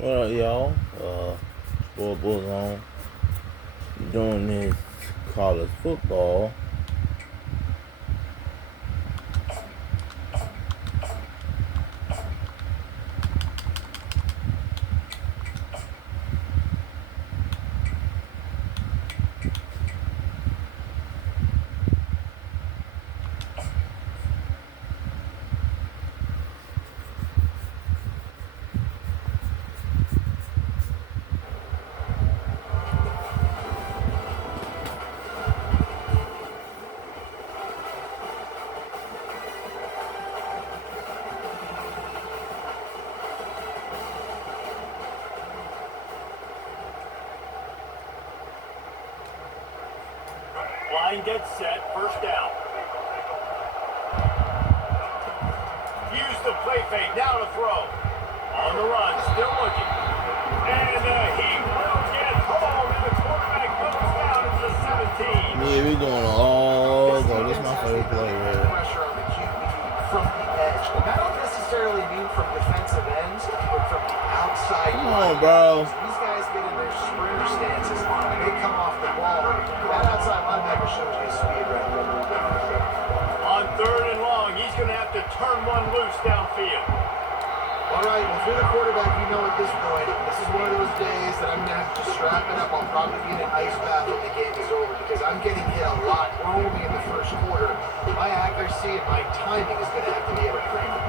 What up, y'all? Sport Bulls on. Doing this college football. Line gets set, first down. Use the play fake, now to throw. On the run, still looking. And he will get home, and the quarterback goes down at the 17. Yeah, we doing all. This is my favorite play right here. Pressure on the QB from the edge. And I don't necessarily mean from defensive ends, but from the outside. Come on, bro. These guys get in their sprinter stances, and they come off the ball. That outside linebacker shows you speed right there. On third and long, he's going to have to turn one loose downfield. All right, well, if you're the quarterback, you know at this point, this is one of those days that I'm going to have to strap it up. I'll probably be in an ice bath when the game is over because I'm getting hit a lot early in the first quarter. My accuracy and my timing is going to have to be at a premium.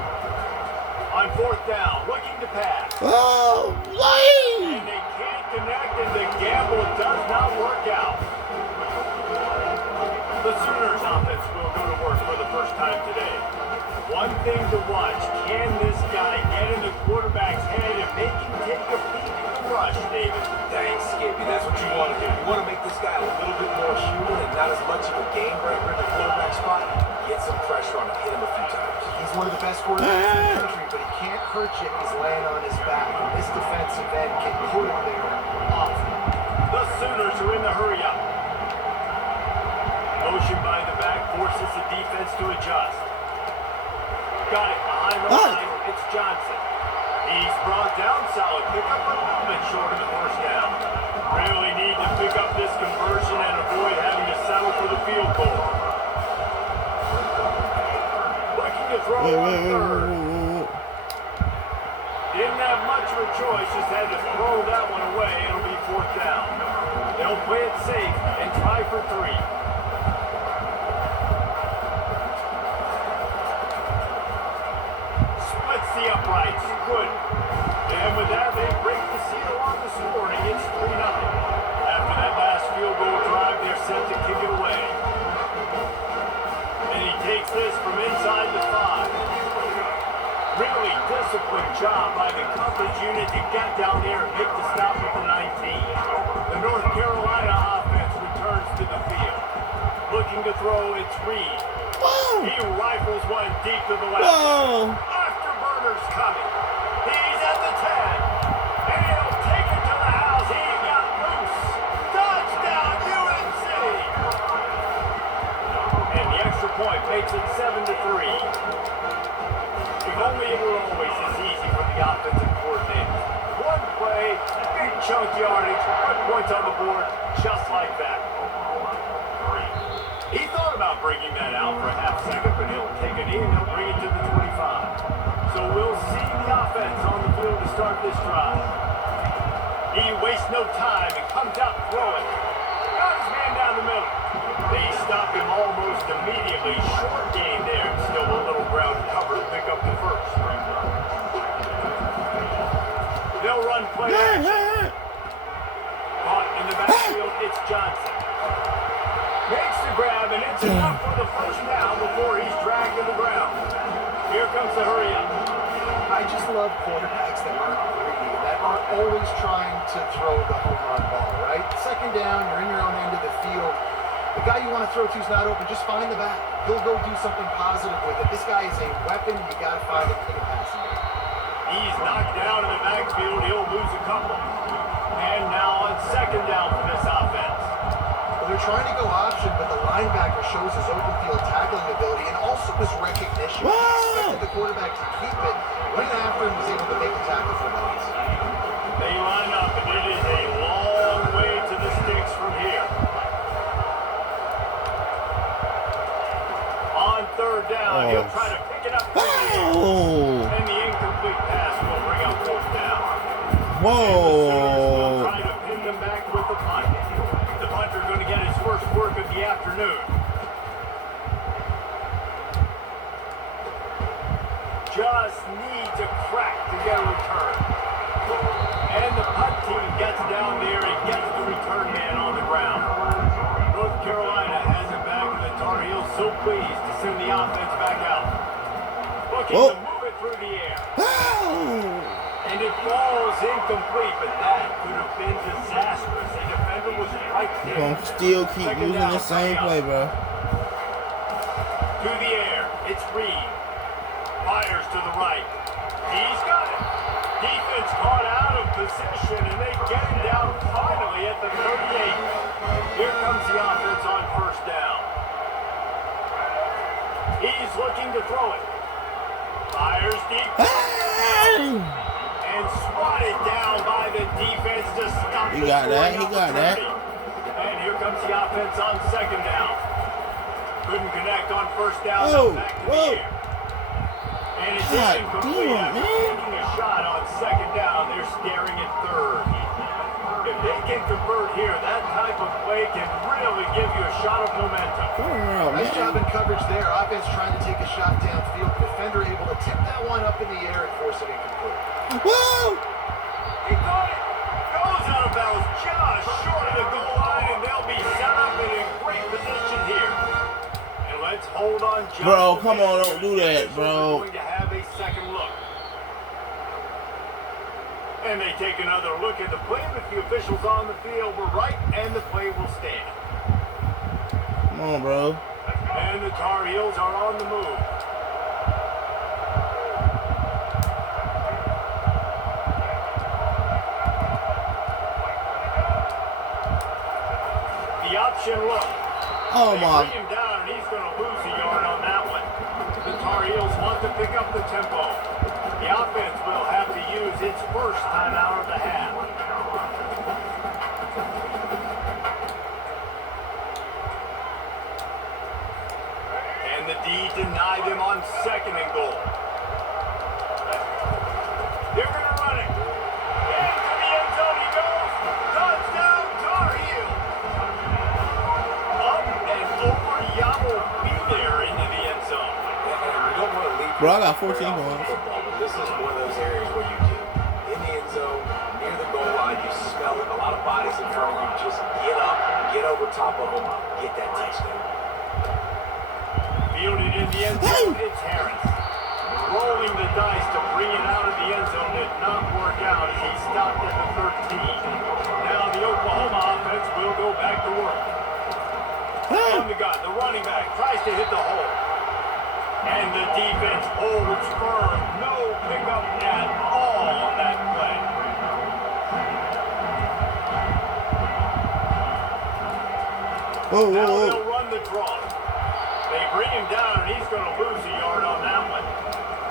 On fourth down, looking to pass. Oh, lane! And they can't connect, and the gamble does not work out. The Sooners offense will go to work for the first time today. One thing to watch, can this guy get in the quarterback's head and make him take a peek at the rush, David? Thanks, Skippy. That's what you want to do. You want to make this guy a little bit more human and not as much of a game breaker in the quarterback spot. Get some pressure on him, hit him a few times. He's one of the best quarterbacks in the country, but he can't hurt you if he's laying on his back. And this defensive end can put him there off. The Sooners are in the hurry-up. Motion by the back forces the defense to adjust. Got it behind the line. It's Johnson. He's brought down. Solid pickup, a little bit short of the first down. Really need to pick up this conversion and avoid having to settle for the field goal. Looking to throw on third. Didn't have much of a choice, just had to throw that one away. It'll be fourth down. They'll play it safe and try for three. The uprights, good. And with that, they break the seal on the scoring. It's 3-0. After that last field goal drive, they're set to kick it away. And he takes this from inside the 5. Really disciplined job by the coverage unit to get down there and make the stop at the 19. The North Carolina offense returns to the field. Looking to throw, it's Reed. He rifles one deep to the left. Coming. He's at the 10. And he'll take it to the house. He got loose. Touchdown, UNC. And the extra point makes it 7-3. If only it were always as easy for the offensive coordinators. One play, big chunk yardage, 1 point on the board, just like that. He thought about bringing that out for a half second, but he'll take it in. He'll bring it to the 25. So we'll see the offense on the field to start this drive. He wastes no time and comes out throwing. Got his man down the middle. They stop him almost immediately. Short gain there. Still a little ground cover to pick up the first. They'll run play action. Caught in the backfield, it's Johnson. Makes the grab, and it's enough for the first down before he's dragged to the ground. Here comes the hurry-up. I just love quarterbacks that aren't greedy, that aren't always trying to throw the home run ball, right? Second down, you're in your own end of the field. The guy you want to throw to is not open. Just find the back. He'll go do something positive with it. This guy is a weapon. You got to find him in a passing game. He's knocked down in the backfield. He'll lose a couple. And now on second down for this offense. Well, they're trying to go option, but the linebacker shows his open field tackling ability and also his recognition. He expected the quarterback to keep it. Right after him, was able to make the tackle for Nuggets. Whoa. Trying to pin them back with the punt. The punter going to get his first work of the afternoon. Just needs a crack to get a return. And the punt team gets down there and gets the return man on the ground. North Carolina has it back, and the Tar Heels so pleased to send the offense back out. Looking to move it through the air. And it falls incomplete, but that could have been disastrous. The defender was right there. You're gonna still keep using the same play, bro. To the air, it's Reed. Fires to the right. He's got it. Defense caught out of position, and they get him down finally at the 38. Here comes the offense on first down. He's looking to throw it. Fires deep. And swatted down by the defense to stop. He got that. He got that. And here comes the offense on second down. Couldn't connect on first down. Whoa, Back to whoa. the air. And it's God incomplete damn, after man. taking a shot on second down. They're staring at third. If they can convert here, that type of play can really give you a shot of momentum. Come on, Nice job in man. coverage there. Offense trying to take a shot downfield. Defender able to tip that one up in the air and force it incomplete. Whoa! He got it. Goes out of bounds just short of the goal line, and they'll be set up and in great position here. And let's hold on just Bro, a come minute. on, don't do that, Officials bro. are going to have a second look. And they take another look at the play, but the officials on the field were right, and the play will stand. Come on, bro. And the Tar Heels are on the move. The option look. Oh They my. bring him down, and he's going to lose a yard on that one. The Tar Heels want to pick up the tempo. The offense will have to use its first timeout of the half. And the D deny them on second and goal. They're going to run it. Into the end zone he goes. Touchdown, Tar Heels. Up and over Yamo be there into the end zone. And you don't want to leave. Bro, I got 14 points. Football, but this is one of those areas where you do. In the end zone, near the goal line, you smell it. A lot of bodies in front of you. Just get up, get over top of them, get that touchdown. Fielded in the end zone, it's Harris. Rolling the dice to bring it out of the end zone did not work out as he stopped at the 13. Now the Oklahoma offense will go back to work. On the gun, the running back tries to hit the hole. And the defense holds firm. No pickup at all on that play. Whoa, whoa, Now whoa. they'll run the draw. They bring him down, and he's going to lose a yard on that one.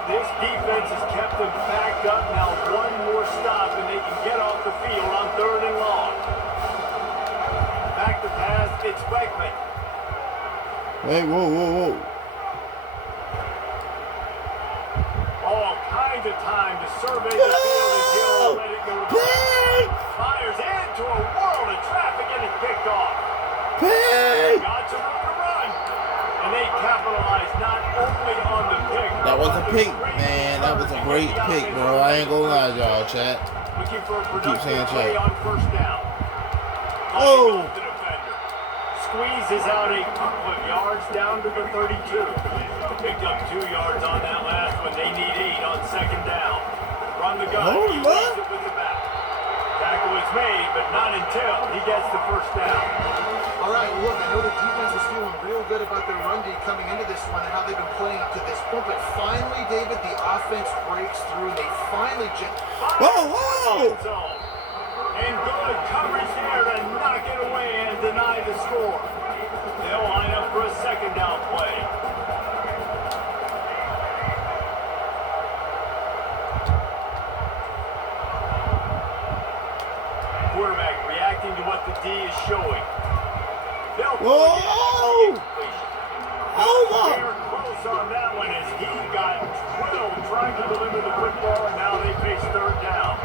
This defense has kept him backed up. Now one more stop, and they can get off the field on third and long. Back to pass, it's Beckman. Wait, whoa, whoa, whoa. All kinds of time to survey the field as Gill let it go to the ground. Fires into a world of traffic, and it's picked off. Pig! Got some room to run. And they capitalized not only on the pick. That was a pick, man. That was a great pick, bro. I ain't gonna lie, y'all, chat. Looking for a Keep saying productive play chat. on first down. Oh! The defender squeezes out a couple of yards down to the 32. Picked up 2 yards on that last one. They need 8 on second down. Run the gun. Oh, He what? leads it with the back. Tackle is made, but not until he gets the first down. All right, look, I know the defense is feeling real good about their run D coming into this one and how they've been playing up to this point, but finally, David, the offense breaks through. They finally Whoa, whoa! Zone. And good coverage there to knock it away and deny the score. They'll line up for a second down play. Quarterback reacting to what the D is showing. They'll Whoa! Oh my! They're close on that one as he got drilled trying to deliver the football, and now they face third down.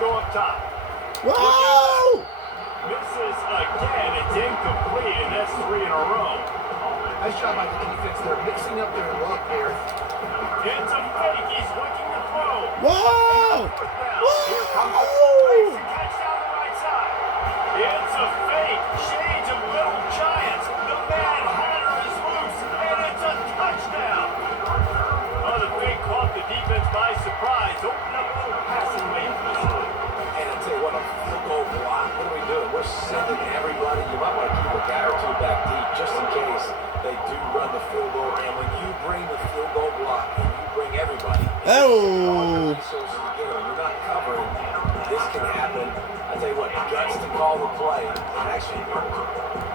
go up top. Whoa! Misses again. It's incomplete, and that's 3 in a row. Nice job by the defense. They're mixing up their look there. It's a fake. He's looking to throw. Whoa! Fourth down. Here comes the Whoa! catch down the right side. It's a fake. Shades of little giants. The Mad Hatter is loose, and it's a touchdown. Oh, the fake caught the defense by surprise. Open up a little passing lane for this one. And I'll tell you what, a field goal block, what are we doing? We're sending everybody. You might want to keep a guy or two back deep just in case they do run the field goal. And when you bring the field goal block and you bring everybody, Oh! resources to get them, you're not covering. This can happen. I tell you what, guts to call the play. It actually worked.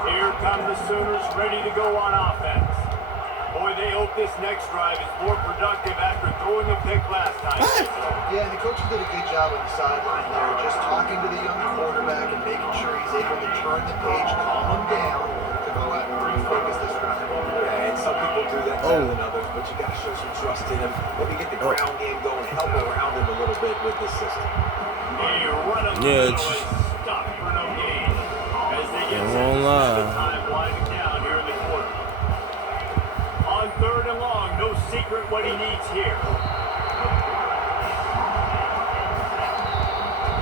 Here come the Sooners ready to go on offense. Boy, they hope this next drive is more productive after throwing a pick last time. Yeah, and the coaches did a good job on the sideline there, just talking to the young quarterback and making sure he's able to turn the page, calm him down, to go out and refocus this drive. Yeah, and some people do that better than others, but you got to show some trust in him. Maybe get the ground game going, help around him a little bit with this system. He run up the Yeah, middle it's and stop for no gain. As they get I set won't to lie. the time winding down here in the quarter. On 3rd and long, no secret what he needs here.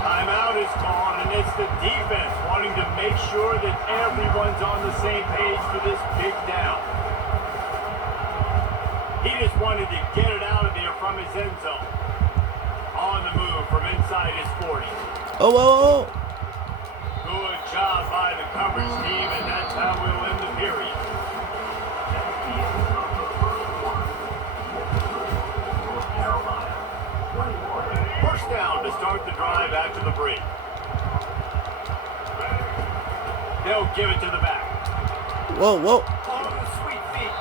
Timeout is called, and it's the defense wanting to make sure that everyone's on the same page for this big down. He just wanted to get it out of there from his end zone. On the move from inside his 40. Oh, whoa, whoa! Good job by the coverage team, and that's how we'll end the period. First down to start the drive after the break. They'll give it to the back. Whoa, whoa! Oh, the sweet feet.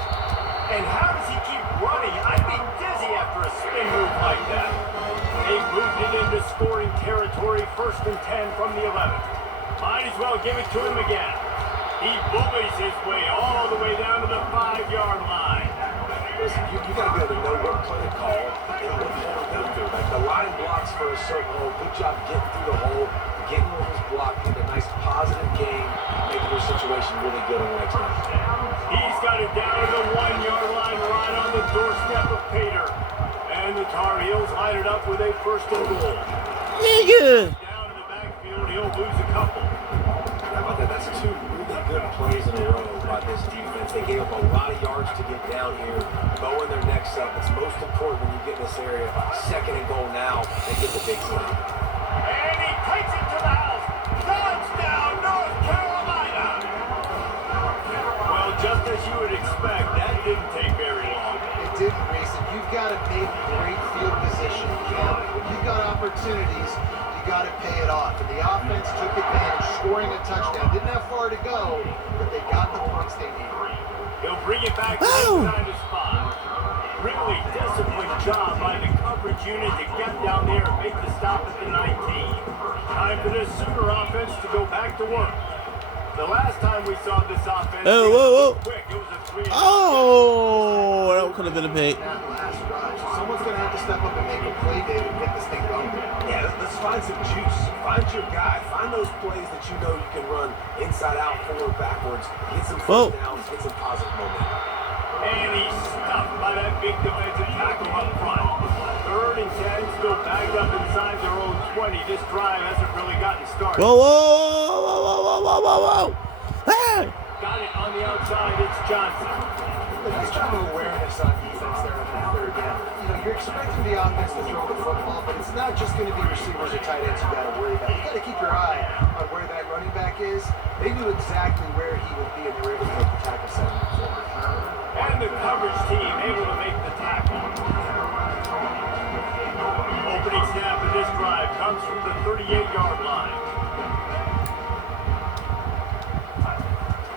And how does he keep running? I'd be dizzy after a spin move like that. They moved it into scoring territory, 1st and 10 from the 11. Might as well give it to him again. He bullies his way all the way down to the 5-yard line. Listen, you got to be able to know what play to call and what hole to go through. Like the line blocks for a certain hole. Good job getting through the hole, getting over his block, getting a nice positive game, making your situation really good on the next one. He's got it down to the 1-yard line right on the doorstep of Pater. And the Tar Heels line it up with a 1st and goal. Nigga! Down in the backfield, he'll lose a couple. How about that? That's 2 really good plays in a row by this defense. They gave up a lot of yards to get down here, bowing their necks up. It's most important when you get in this area. 2nd and goal now, they get the big stop. And he takes it to the house. Touchdown, North Carolina. Well, just as you would expect, that didn't take very long. It didn't, Reese, and you've got to make great field position, Cam. When you've got opportunities, you got to pay it off. And the offense took advantage, scoring a touchdown. Didn't have far to go, but they got the points they needed. He'll bring it back to inside his spot. Really disciplined job by the coverage unit to get down there and make the stop at the 19. Time for this Sooner offense to go back to work. The last time we saw this offense, Oh, whoa, whoa! quick, it was a 3. Oh, that could have been a pick. That last drive. So someone's going to have to step up and make a play, David, and get this thing going. Yeah, let's find some juice. Find your guy. Find those plays that you know you can run inside out, forward, backwards. Get some first downs. Get some positive momentum. And he's stuffed by that big defensive tackle up front. 3rd and 10, still bagged up inside their own 20. This drive hasn't really gotten started. Whoa, whoa, whoa, whoa, whoa, whoa, whoa, whoa! Hey! Got it on the outside, it's Johnson. A nice job of awareness on defense there on that 3rd down. You know, you're expecting the offense to throw the football, but it's not just going to be receivers or tight ends you got to worry about. You got to keep your eye on where that running back is. They knew exactly where he would be, and they were able to make the tackle 7 and 4. And the coverage team able to make the tackle. Opening snap of this drive comes from the 38-yard line.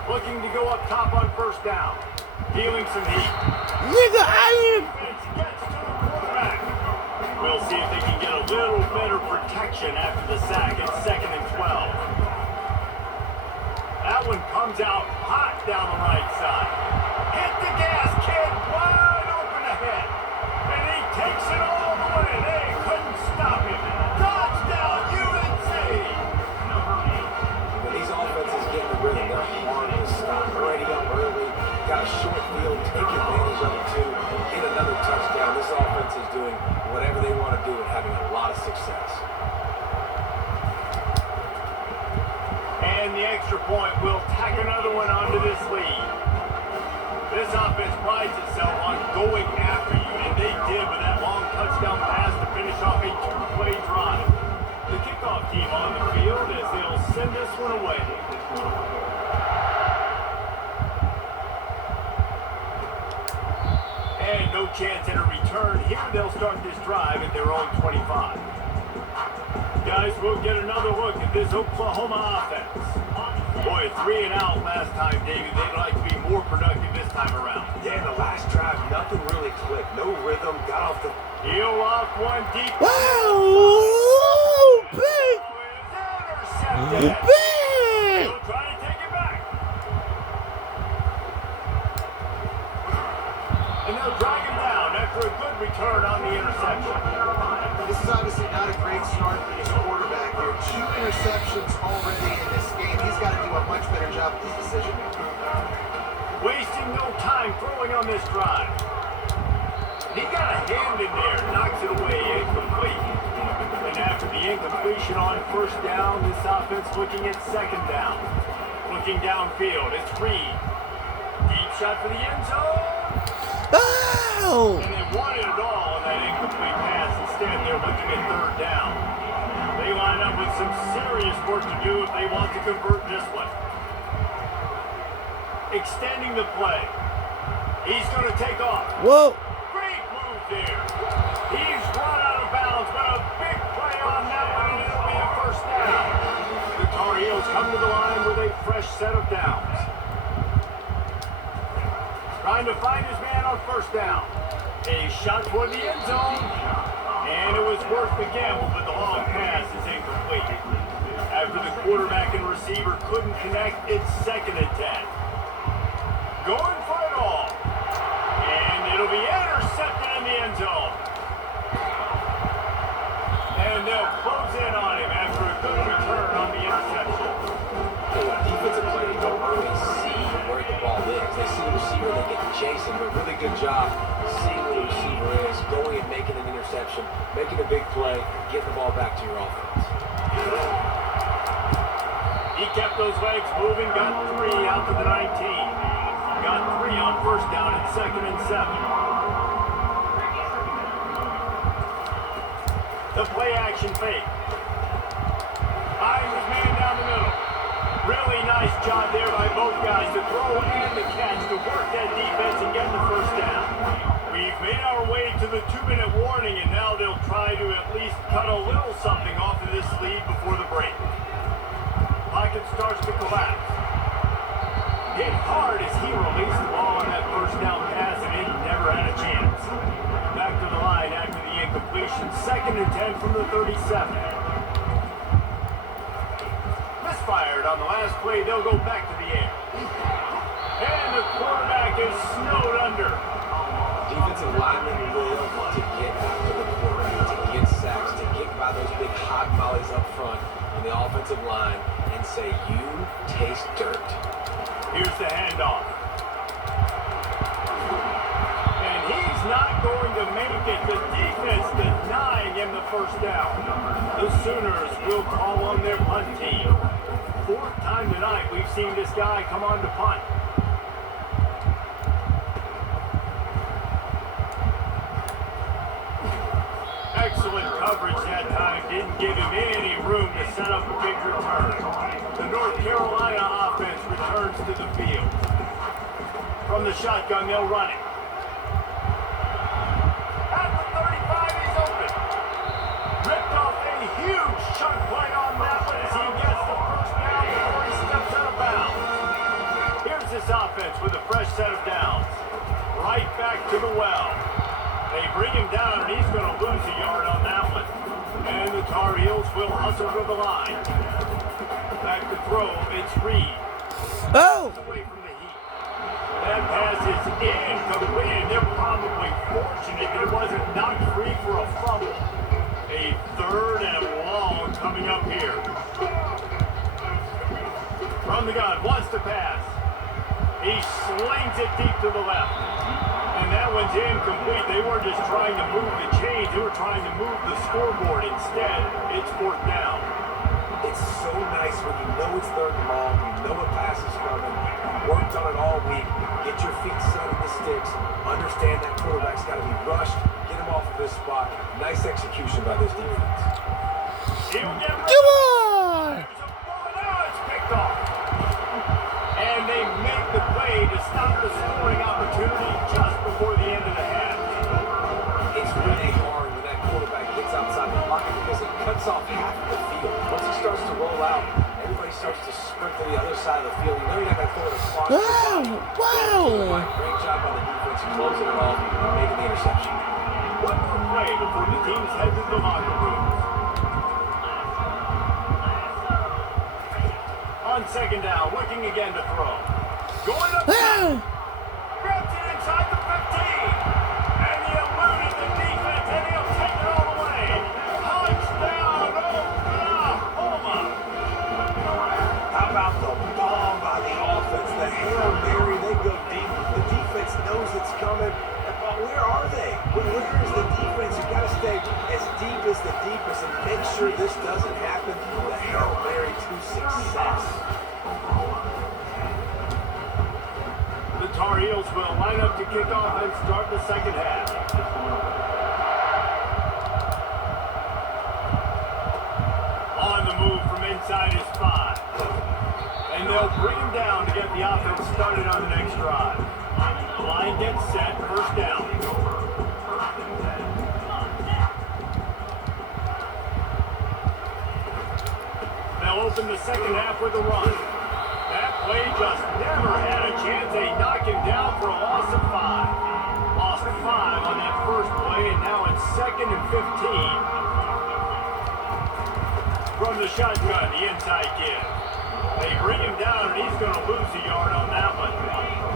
Looking to go up top on 1st down. Feeling some heat. Nigga, I Defense gets to the quarterback. We'll see if they can get a little better protection after the sack. It's 2nd and 12. That one comes out hot down the right side. Hit the gas, kid. Wide open ahead. And he takes it all the way. They couldn't stop him. Touchdown, going on to this lead. This offense prides itself on going after you, and they did with that long touchdown pass to finish off a two-play drive. The kickoff team on the field as they'll send this one away. And no chance at a return. Here they'll start this drive at their own 25. Guys, we'll get another look at this Oklahoma offense. Boy, 3 and out last time, Davey. They'd like to be more productive this time around. Yeah, in the last drive, nothing really clicked. No rhythm. Got off the... Heel off one deep. Wow! Big! Intercepted. Big! He'll try to take it back. And they'll drag him down after a good return on the interception. This is obviously not a great start for his quarterback here. 2 interceptions already in this game. He's got to do a much better job with his decision making. Wasting no time throwing on this drive. He got a hand in there, knocks it away, incomplete. And after the incompletion on first down, this offense looking at second down. Looking downfield, it's Reed. Deep shot for the end zone. Ow! And they wanted it all on that incomplete pass. Instead, they're looking at third down. They line up with some serious work to do if they want to convert this one. Extending the play. He's going to take off. Whoa! Great move there. He's run out of bounds, but a big play on that one, and it'll be a first down. The Tar Heels come to the line with a fresh set of downs. Trying to find his man on first down. A shot toward the end zone. And it was worth the gamble, but the long pass is incomplete. After the quarterback and receiver couldn't connect, it's second and 10. Going for it all. And it'll be intercepted in the end zone. And they'll close in on him after a good return on the interception. Defensive players don't really see where the ball is. They see the receiver, they get to chasing, but really good job seeing where the receiver is, going and making an interception, making a big play, getting the ball back to your offense. He kept those legs moving, got 3 out to the 19. Got 3 on first down and second and 7. The play action fake. Eyeing his man down the middle. Really nice job there by both guys to throw and the catch to work that defense and get the first down. We've made our way to the 2-minute warning, and now they'll try to at least cut a little something off of this lead before the break. Pocket starts to collapse. Hit hard as he released the ball on that first down pass, and he never had a chance. Back to the line after the incompletion. Second and 10 from the 37. Misfired on the last play. They'll go back to the air. And the quarterback is snowed under. Defensive linemen live to get after the quarterback, to get sacks, to get by those big hot volleys up front on the offensive line and say, you taste dirt. Here's the handoff. And he's not going to make it. The defense denying him the first down. The Sooners will call on their punt team. 4th time tonight we've seen this guy come on to punt. Excellent coverage that time. Didn't give him any room to set up a big return. The North Carolina offense returns to the field. From the shotgun, they'll run it. At the 35, he's open. Ripped off a huge chunk play on that one as he gets the first down before he steps out of bounds. Here's this offense with a fresh set of downs. Right back to the well. They bring him down, and he's going to lose a yard on that one. And the Tar Heels will hustle to the line. Back to throw, it's Reed. Oh! Away from the heat. That pass is incomplete, and they're probably fortunate that it wasn't knocked free for a fumble. A 3rd and long coming up here. From the gun, wants to pass. He slings it deep to the left. And that one's incomplete. They weren't just trying to move the chains. They were trying to move the scoreboard. Instead, it's 4th down. It's so nice when you know it's 3rd and long, you know a pass is coming, worked on it all week. Get your feet set in the sticks. Understand that quarterback's got to be rushed. Get him off of this spot. Nice execution by this defense. Come on! Now it's picked off. And they make the play to stop the scoring opportunity just before the end of the half. It's really hard when that quarterback gets outside the pocket because it cuts off half of the field. Once he starts to roll out, everybody starts to sprint to the other side of the field. You know you're not going to throw it across the body. Wow! Great job by the defense closing it off and making the interception. One more play before the teams head to the locker rooms. On second down, looking again to throw. Going up top. Grabs it inside the 15. And he eluded the defense, and he'll take it all the way. Touchdown, Oklahoma. How about the bomb by the offense? The Hail Mary, they go deep. The defense knows it's coming. But where are they? Where is the defense? You've got to stay as deep as the deepest and make sure this doesn't happen. The Hail Mary to success. The Tar Heels will line up to kick off and start the second half. On the move from inside is 5. And they'll bring him down to get the offense started on the next drive. The line gets set, first down. They'll open the second half with a run. That play just never had a chance. They knock him down for a loss of 5. Lost 5 on that first play, and now it's 2nd and 15. From the shotgun, the inside give. They bring him down, and he's going to lose a yard on that one.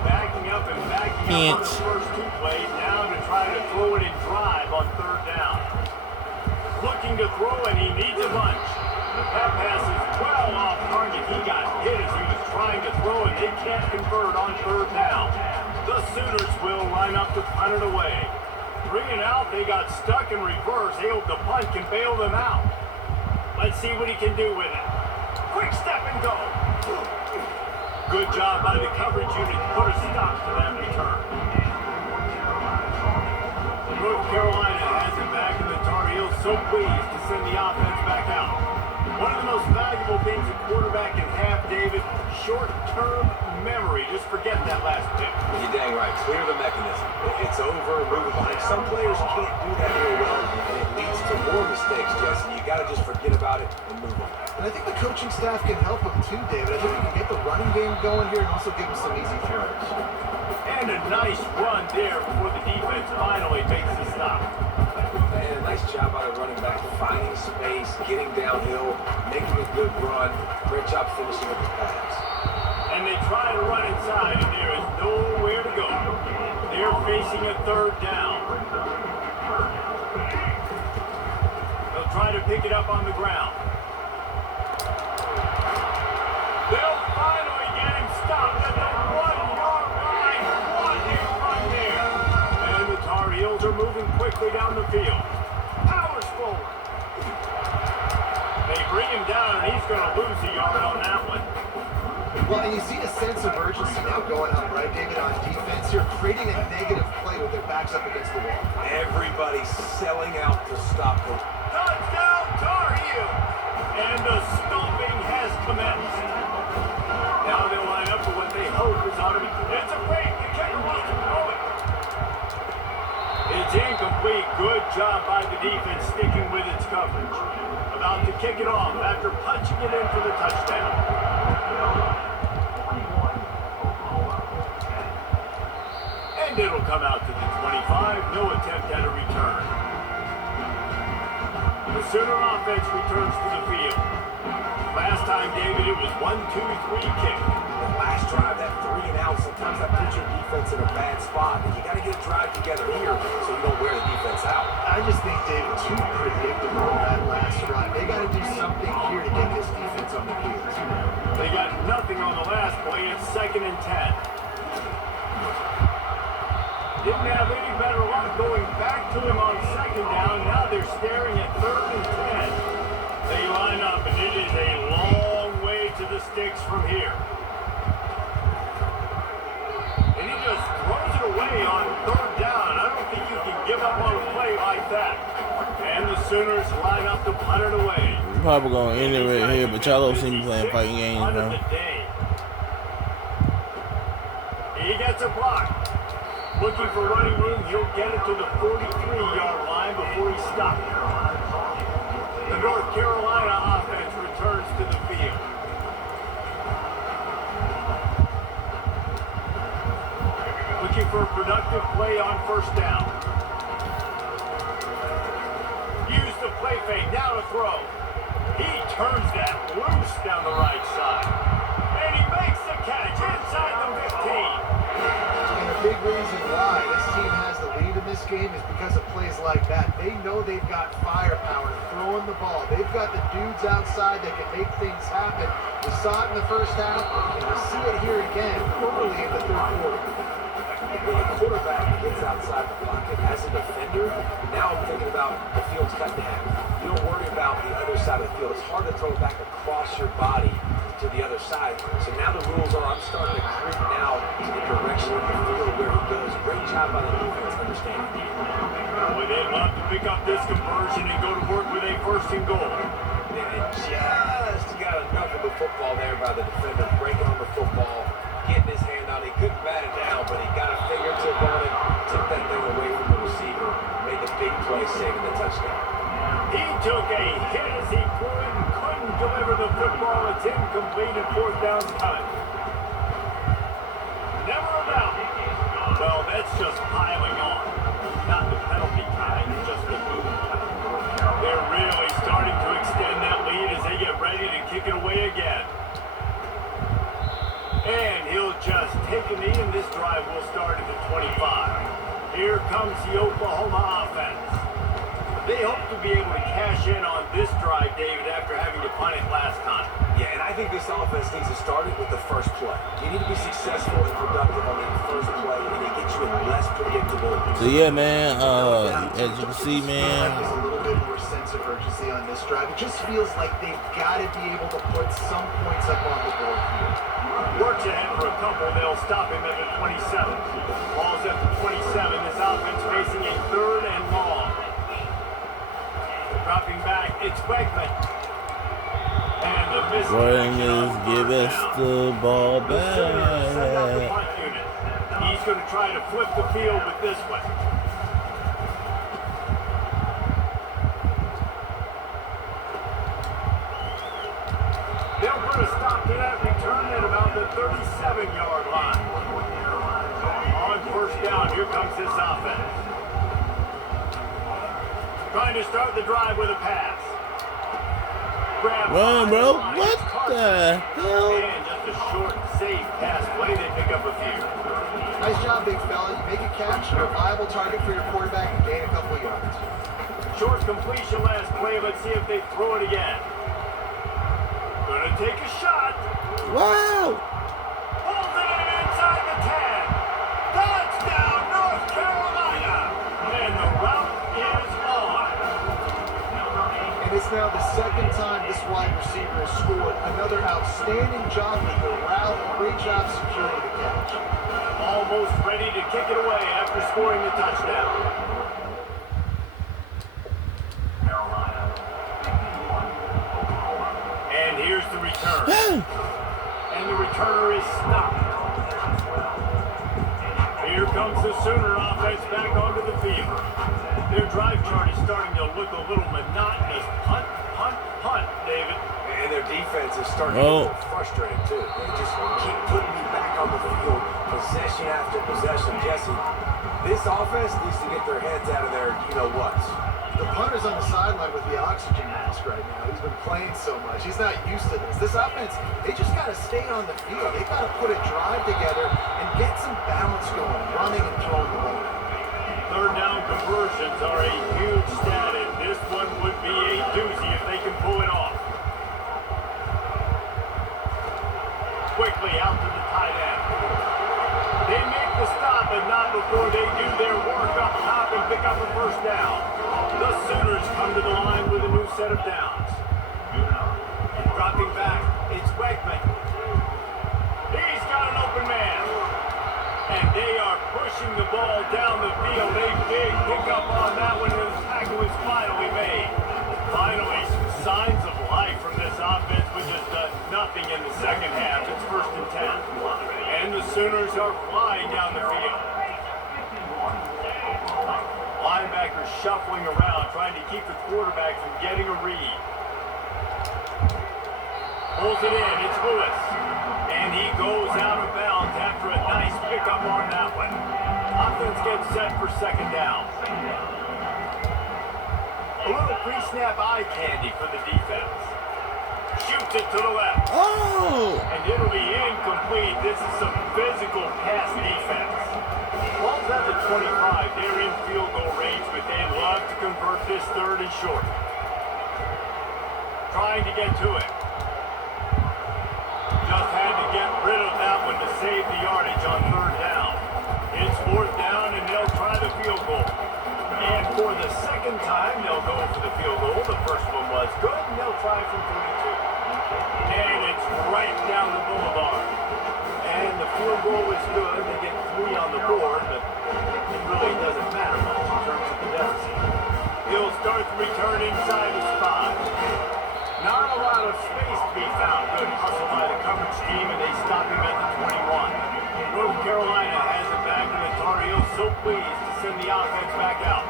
Backing up and backing up on the first 2 plays, now to try to throw it and drive on third down. Looking to throw, and he needs a bunch. That pass is well off target. He got hit as he was trying to throw, and they can't convert on third down. The Sooners will line up to punt it away. Bring it out, they got stuck in reverse. They hope the punt can bail them out. Let's see what he can do with it. Quick step and go. Good job by the coverage unit to put a stop to that return. North Carolina has it back, and the Tar Heels so pleased to send the offense back out. One of the most valuable things a quarterback can have, David, short-term memory. Just forget that last pick. You're dang right. Clear the mechanism. It's over, move it on. Some players can't do that real well, and it leads to more mistakes, Jesse. You got to just forget about it and move on. And I think the coaching staff can help him too, David. I think we can get the running game going here and also give him some easy throws. And a nice run there before the defense finally makes the stop. And a nice job by the running back, finding space, getting downhill, making a good run. Great job finishing with the pass. And they try to run inside, and there is nowhere to go. They're facing a third down. They'll try to pick it up on the ground. They'll finally get him stopped at the 1-yard line. What a run there. And the Tar Heels are moving quickly down the field. Powers forward. They bring him down, and he's going to lose a yard on that one. Well, and you see a sense of urgency now going on, right, David, on defense. You're creating a negative play with their backs up against the wall. Everybody's selling out to stop them. Touchdown, Tar Heels! And the stomping has commenced. Now they'll line up for what they hope is out of it. It's a break. The kicker wants to throw it. It's incomplete. Good job by the defense sticking with its coverage. About to kick it off after punching it in for the touchdown. And it'll come out to the 25. No attempt at a return. The Sooner offense returns to the field. Last time, David, it was 1-2-3 kick. The last drive, that 3 and out, sometimes that puts your defense in a bad spot. And you got to get a drive together here so you don't wear the defense out. I just think, David, too predictable on that last drive. They got to do something here to get this defense on the field. They got nothing on the last play. It's 2nd and 10. Didn't have any better luck going back to him on 2nd down. Now they're staring at 3rd and 10. They line up, and it is a long way to the sticks from here. Sooners line up to punt it away. I'm probably gonna end it right here, but y'all don't see me playing fighting games, Punt of bro. the day. He gets a block. Looking for running room, he'll get it to the 43-yard line before he stopped. The North Carolina offense returns to the field. Looking for a productive play on first down. Use the play fake, now to throw. He turns that loose down the right side. And he makes the catch inside the 15. And a big reason why this team has the lead in this game is because of plays like that. They know they've got firepower throwing the ball. They've got the dudes outside that can make things happen. We saw it in the first half, and we see it here again early in the third quarter. When a quarterback gets outside the pocket as a defender, now I'm thinking about the field's cut in half. You don't worry about the other side of the field. It's hard to throw back across your body to the other side. So now the rules are I'm starting to creep now to the direction of the field where he goes. Great job by the defense understanding. Well, they'd love to pick up this conversion and go to work with a first and goal. And just got enough of the football there by the defender, breaking on the football, getting his hand on it. He couldn't bat it down, but he got a fingertip on it, took that thing away from the receiver, made the big play, saving the touchdown. He took a hit as he threw it and couldn't deliver the football. It's incomplete and fourth down cut. Never a doubt. Well, that's just piling on. Not the penalty kind, just the moving kind. They're really starting to extend that lead as they get ready to kick it away again. And he'll just take a knee, and this drive will start at the 25. Here comes the Oklahoma offense. They hope to be able to cash in on this drive, David, after having to punt it last time. Yeah, and I think this offense needs to start it with the first play. You need to be successful and productive on that first play, and it gets you in less predictable. So yeah, man. As you can see, man. There's a little bit more sense of urgency on this drive. It just feels like they've got to be able to put some points up on the board here. Works ahead for a couple. They'll stop him at the 27. Ball's at the 27. This offense facing a third and long. Dropping back, it's Wegman. And the missing Rangers give us the ball the Sooners send out the back. punt unit. He's going to try to flip the field with this one. They'll put a stop to that return at about the 37-yard line. On first down, here comes this offense. Trying to start the drive with a pass. Grab Run, bro. line, What it's Carson. the hell? And just a short, safe pass play. They pick up a few. Nice job, big fella. You make a catch, you're a viable target for your quarterback, and gain a couple of yards. Short completion last play. Let's see if they throw it again. Gonna take a shot. Wow. Holding it inside the 10. Touchdown, North Carolina. And the route is on. And it's now the second time this wide receiver has scored. Another outstanding job with the route. Great job securing the catch. Almost ready to kick it away after scoring the touchdown. And here's the return. And the returner is stopped. Here comes the Sooner offense back onto the field. Their drive chart is starting to look a little monotonous. Punt, punt, punt, David. And their defense is starting to get a little frustrated, too. They just keep putting me back on the field, possession after possession. Jesse, this offense needs to get their heads out of their you-know-whats. The punter's on the sideline with the oxygen mask right now. He's been playing so much. He's not used to this. This offense, they just got to stay on the field. They got to put a drive together and get some balance going, running and throwing the ball. Third down conversions are a huge stat, and this one would be a doozy if they can pull it off. Quickly out to the tight end. They make the stop, but not before they do their work up top and pick up the first down. The Sooners come to the line with a new set of downs. Dropping back, it's Wegman. He's got an open man. And they are pushing the ball down the field. A big pickup on that one, and the tackle is finally made. Sooners are flying down the field. Linebackers shuffling around, trying to keep the quarterback from getting a read. Pulls it in, it's Lewis. And he goes out of bounds after a nice pickup on that one. Offense gets set for second down. A little pre-snap eye candy for the defense. Shoots it to the left. Oh! And it'll be incomplete. This is some physical pass defense. Ball's at the 25. They're in field goal range, but they'd love to convert this third and short. Trying to get to it. Just had to get rid of that one to save the yardage on third down. It's fourth down, and they'll try the field goal. And for the second time, they'll go for the field goal. The first one was good, and they'll try from 32. And it's right down the boulevard. And the field goal is good. They get 3 on the board, but it really doesn't matter much in terms of the deficit. He'll start the return inside the spot. Not a lot of space to be found. Good hustle by the coverage team, and they stop him at the 21. North Carolina has it back, and the Tar Heels so pleased to send the offense back out.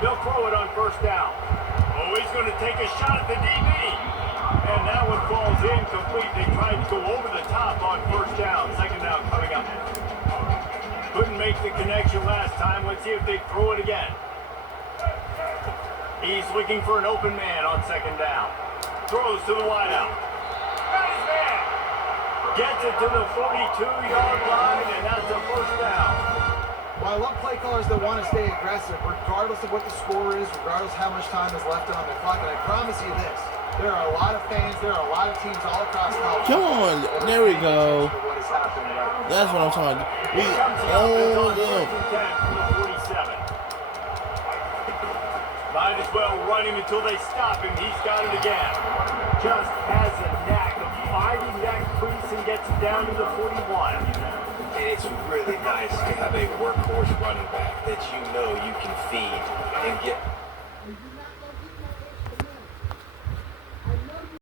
They'll throw it on first down. Oh, he's going to take a shot at the DB. And that one falls incomplete. They tried to go over the top on first down. Second down coming up. Couldn't make the connection last time. Let's see if they throw it again. He's looking for an open man on second down. Throws to the wideout. Got his man. Gets it to the 42-yard line, and that's a first down. Well, I love play callers that want to stay aggressive, regardless of what the score is, regardless how much time is left on the clock. And I promise you this, there are a lot of fans, there are a lot of teams all across college. Come on, there we go. What is happening right now. That's what I'm talking about. We Oh, own them. Might as well run him until they stop him. He's got it again. Just has a knack of finding that crease and gets it down to the 41. And it's really nice to have a workhorse running back that you know you can feed and get